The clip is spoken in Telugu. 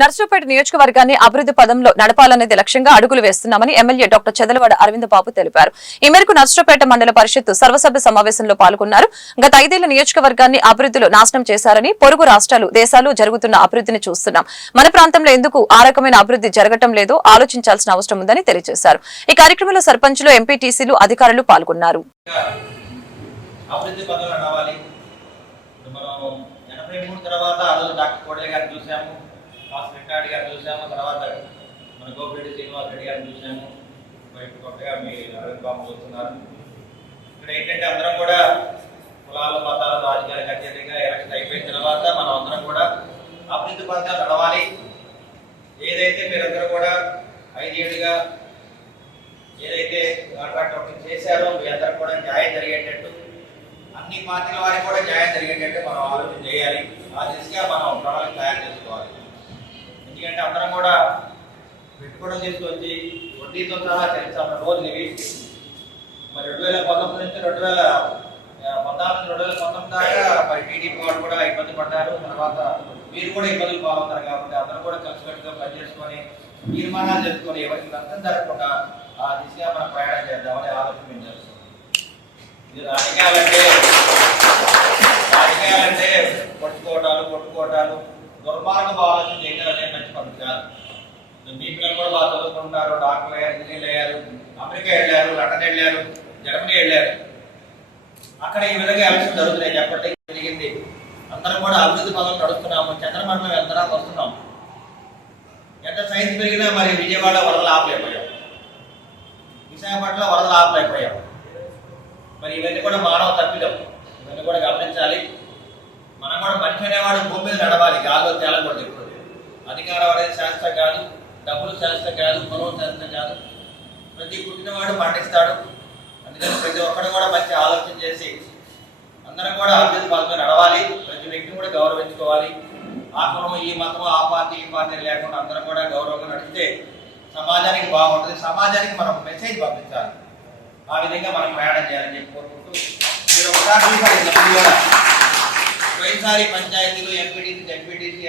నర్సరావుపేట నియోజకవర్గాన్ని అభివృద్ధి పదంలో నడపాలనేది లక్ష్యంగా అడుగులు వేస్తున్నామని ఎమ్మెల్యే డాక్టర్ చదలవాడ అరవింద్ బాబు తెలిపారు. ఈ మేరకు నర్సరావుపేట మండల పరిషత్ సర్వసభ్య సమావేశంలో పాల్గొన్నారు. గత ఐదేళ్ళ నియోజకవర్గాన్ని అభివృద్ధిలో నాశనం చేశారని పొరుగు రాష్ట్రాలు దేశాలు జరుగుతున్న అభివృద్ధిని చూస్తున్నాం. మన ప్రాంతంలో ఎందుకు ఆ రకమైన అభివృద్ధి జరగటం లేదో ఆలోచించాల్సిన అవసరం ఉందని తెలియజేశారు. ఈ కార్యక్రమంలో సర్పంచ్లు ఎంపీటీసీలు అధికారులు పాల్గొన్నారు. మనం ఎనభై మూడు తర్వాత డాక్టర్ గారిని చూసాము. కాసు వెంకటాడి గారు చూసాము తర్వాత మన గోపిరెడ్డి శ్రీనివాస్ రెడ్డి గారిని చూసాము బయట ఇప్పుడు కొత్తగా మీ అరవింద్ బాబు చూస్తున్నారు ఇక్కడ ఏంటంటే అందరం కూడా కులాలు మతాలు రాజకీయాలకు అత్యధికంగా ఎలక్షన్ అయిపోయిన తర్వాత మనం అందరం కూడా అభివృద్ధి పథకాలు నడవాలి. ఏదైతే మీరందరూ కూడా ఐదేళ్ళుగా ఏదైతే కాంట్రాక్ట్ వర్క్ చేశారో మీ అందరూ కూడా న్యాయం జరిగేటట్టు అన్ని పార్టీల వారికి కూడా న్యాయం జరిగేటట్టు మనం ఆలోచన చేయాలి. ఆ దిశగా మనం ప్రణాళిక కూడా పెట్టుబడులు తీసుకొచ్చి వడ్డీతో సహా తెలుస్తాం రోజులు ఇవి మరి రెండు వేల పంతొమ్మిది నుంచి రెండు వేల ఆ, పద్నాలుగు రెండు వేల పంతొమ్మిది దాకా మరి టీడీపీ వాళ్ళు కూడా ఇబ్బంది పడ్డారు. తర్వాత మీరు కూడా ఇబ్బందులు బాగుంటారు కాబట్టి అందరూ కూడా కలిసికట్టుగా పనిచేసుకొని తీర్మానాలు చేసుకొని ఎవరికి నష్టం జరగకుండా ఆ దిశగా మనం ప్రయాణం చేద్దామని ఆలోచన మేము చేస్తున్నాం. ఇది రాజకీయాలంటే రాజకీయాలంటే కొట్టుకోవటాలు కొట్టుకోవటాలు దుర్మార్గపు ఆలోచన చేయడం అనేది మంచి పద్ధతి కాదు. మీ పిల్లలు కూడా బాగా చదువుకుంటున్నారు డాక్టర్ అయ్యారు ఇంజనీర్లు అయ్యారు అమెరికా వెళ్ళారు లండన్ వెళ్ళారు జర్మనీ వెళ్ళారు. అక్కడ ఈ విధంగా ఎలక్షన్ జరుగుతున్నాయి చెప్పండి జరిగింది. అందరం కూడా అభివృద్ధి పదం నడుస్తున్నాము చంద్రమండలం వెళ్తున్నాం వస్తున్నాం. ఎంత సైన్స్ పెరిగినా మరి విజయవాడ వరదలు ఆపలేకపోయాం. విశాఖపట్నంలో వరదలు ఆపలేకపోయాం. మరి ఇవన్నీ కూడా మానవ తప్పిదం. ఇవన్నీ కూడా గమనించాలి. మనం భూమి మీద నడవాలి. గాల్లో తేలకూడదు ఎప్పుడు అధికారం అనేది శాస్త్రం కాదు డబ్బులు శాస్త్రం కాదు పొలం శాస్త్రం కాదు. ప్రతి పుట్టినవాడు పండిస్తాడు అందుకని ప్రతి ఒక్కడు కూడా మంచి ఆలోచన చేసి అందరం కూడా అభ్యర్థి పథకం నడవాలి. ప్రతి వ్యక్తిని కూడా గౌరవించుకోవాలి. ఆ కులం ఈ మతం ఆ పార్టీ ఈ పార్టీ లేకుండా అందరం కూడా గౌరవంగా నడిస్తే సమాజానికి బాగుంటుంది. సమాజానికి మనం మెసేజ్ పంపించాలి. ఆ విధంగా మనం ప్రయాణం చేయాలని చెప్పి కోరుకుంటూ మీరు ఒకసారి చూసారు పంచాయతీలు ఎంపీడీసీ జడ్పీటీసీ